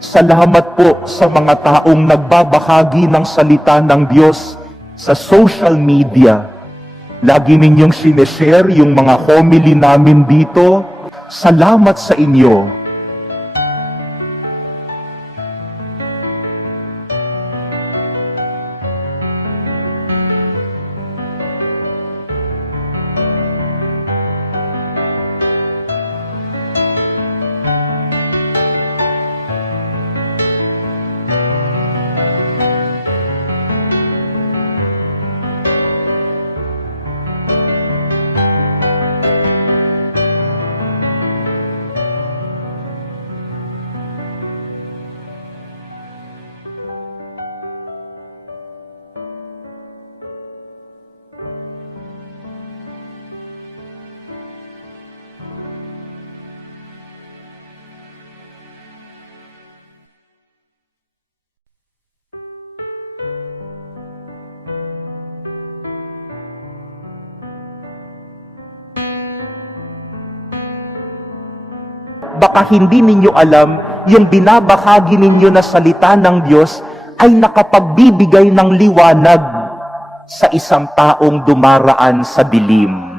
Salamat po sa mga taong nagbabahagi ng salita ng Diyos sa social media. Lagi ninyong sineshare yung mga homily namin dito. Salamat sa inyo. Baka hindi ninyo alam, yung binabahagi ninyo na salita ng Diyos ay nakapagbibigay ng liwanag sa isang taong dumaraan sa dilim.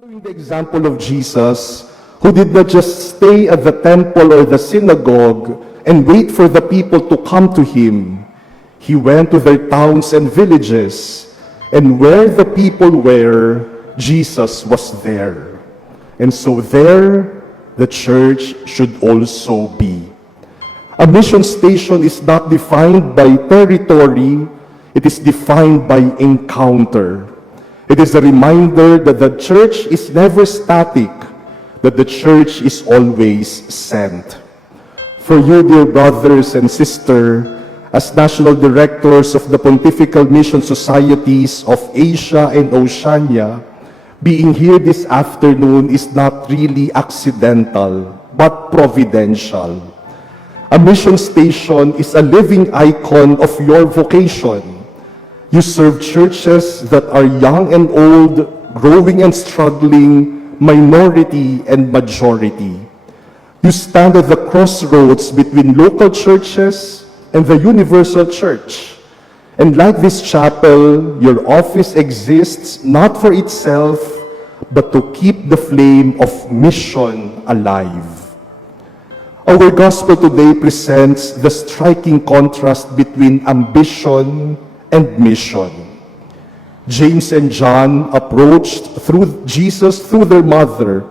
Following the example of Jesus, who did not just stay at the temple or the synagogue and wait for the people to come to him, he went to their towns and villages, and where the people were, Jesus was there. And so there, the church should also be. A mission station is not defined by territory, it is defined by encounter. It is a reminder that the church is never static, that the church is always sent. For you, dear brothers and sisters, as national directors of the Pontifical Mission Societies of Asia and Oceania, being here this afternoon is not really accidental, but providential. A mission station is a living icon of your vocation. You serve churches that are young and old, growing and struggling, minority and majority. You stand at the crossroads between local churches and the universal church. And like this chapel, your office exists not for itself, but to keep the flame of mission alive. Our gospel today presents the striking contrast between ambition and mission. James and John approached Jesus through their mother,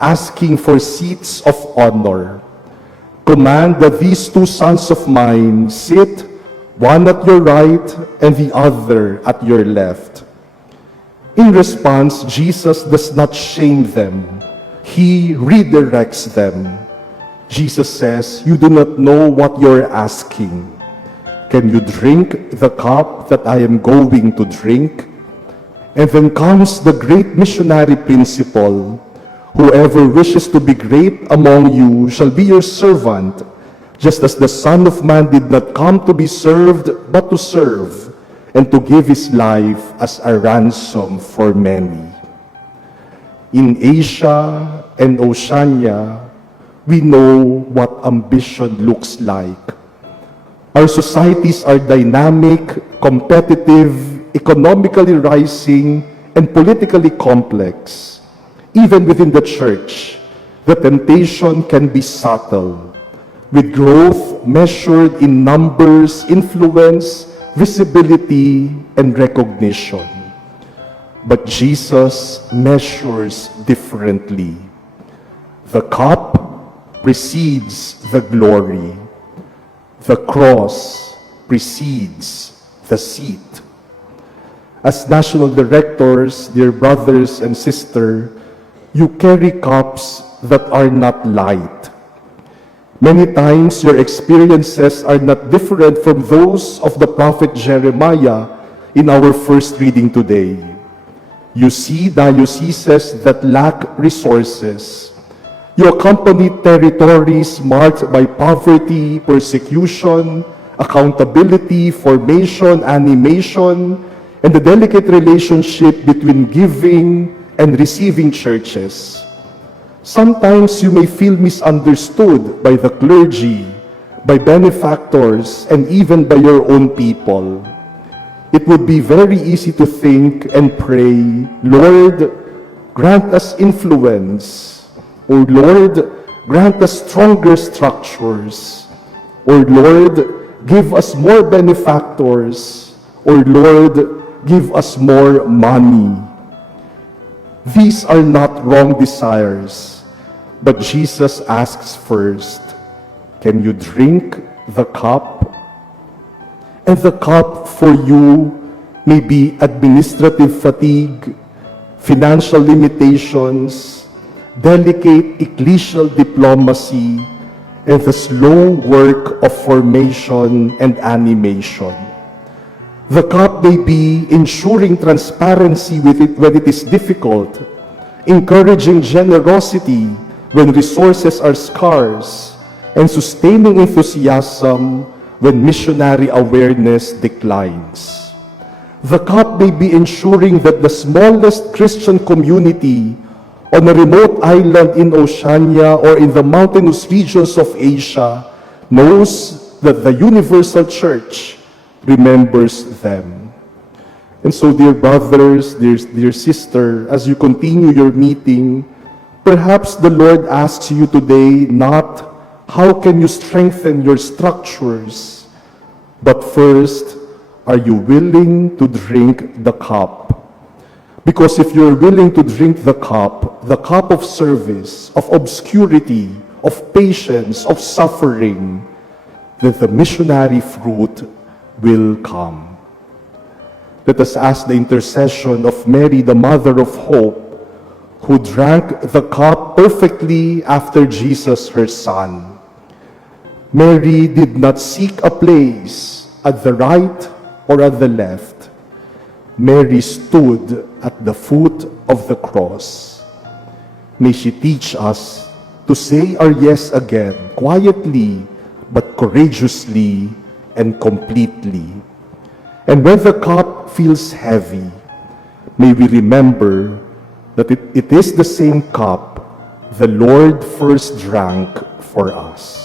asking for seats of honor. Command that these two sons of mine sit, one at your right and the other at your left. In response, Jesus does not shame them. He redirects them. Jesus says, "You do not know what you're asking. Can you drink the cup that I am going to drink?" And then comes the great missionary principle. Whoever wishes to be great among you shall be your servant, just as the Son of Man did not come to be served, but to serve, and to give his life as a ransom for many. In Asia and Oceania, we know what ambition looks like. Our societies are dynamic, competitive, economically rising, and politically complex. Even within the church, the temptation can be subtle, with growth measured in numbers, influence, visibility, and recognition. But Jesus measures differently. The cup precedes the glory. The cross precedes the seat. As national directors, dear brothers and sisters, you carry cups that are not light. Many times your experiences are not different from those of the prophet Jeremiah in our first reading today. You see dioceses that lack resources. You accompany territories marked by poverty, persecution, accountability, formation, animation, and the delicate relationship between giving and receiving churches. Sometimes you may feel misunderstood by the clergy, by benefactors, and even by your own people. It would be very easy to think and pray, "Lord, grant us influence," or "Lord, grant us stronger structures," or "Lord, give us more benefactors," or "Lord, give us more money." These are not wrong desires, but Jesus asks first, "Can you drink the cup?" And the cup for you may be administrative fatigue, financial limitations, delicate ecclesial diplomacy, and the slow work of formation and animation. The cup may be ensuring transparency when it is difficult, encouraging generosity when resources are scarce, and sustaining enthusiasm when missionary awareness declines. The cup may be ensuring that the smallest Christian community on a remote island in Oceania or in the mountainous regions of Asia knows that the universal church remembers them. And so, dear brothers, dear sister, as you continue your meeting, perhaps the Lord asks you today not how can you strengthen your structures, but first, are you willing to drink the cup? Because if you're willing to drink the cup of service, of obscurity, of patience, of suffering, then the missionary fruit will come. Let us ask the intercession of Mary, the Mother of Hope, who drank the cup perfectly after Jesus, her Son. Mary did not seek a place at the right or at the left. Mary stood at the foot of the cross. May she teach us to say our yes again, quietly but courageously and completely. And when the cup feels heavy, may we remember that it is the same cup the Lord first drank for us.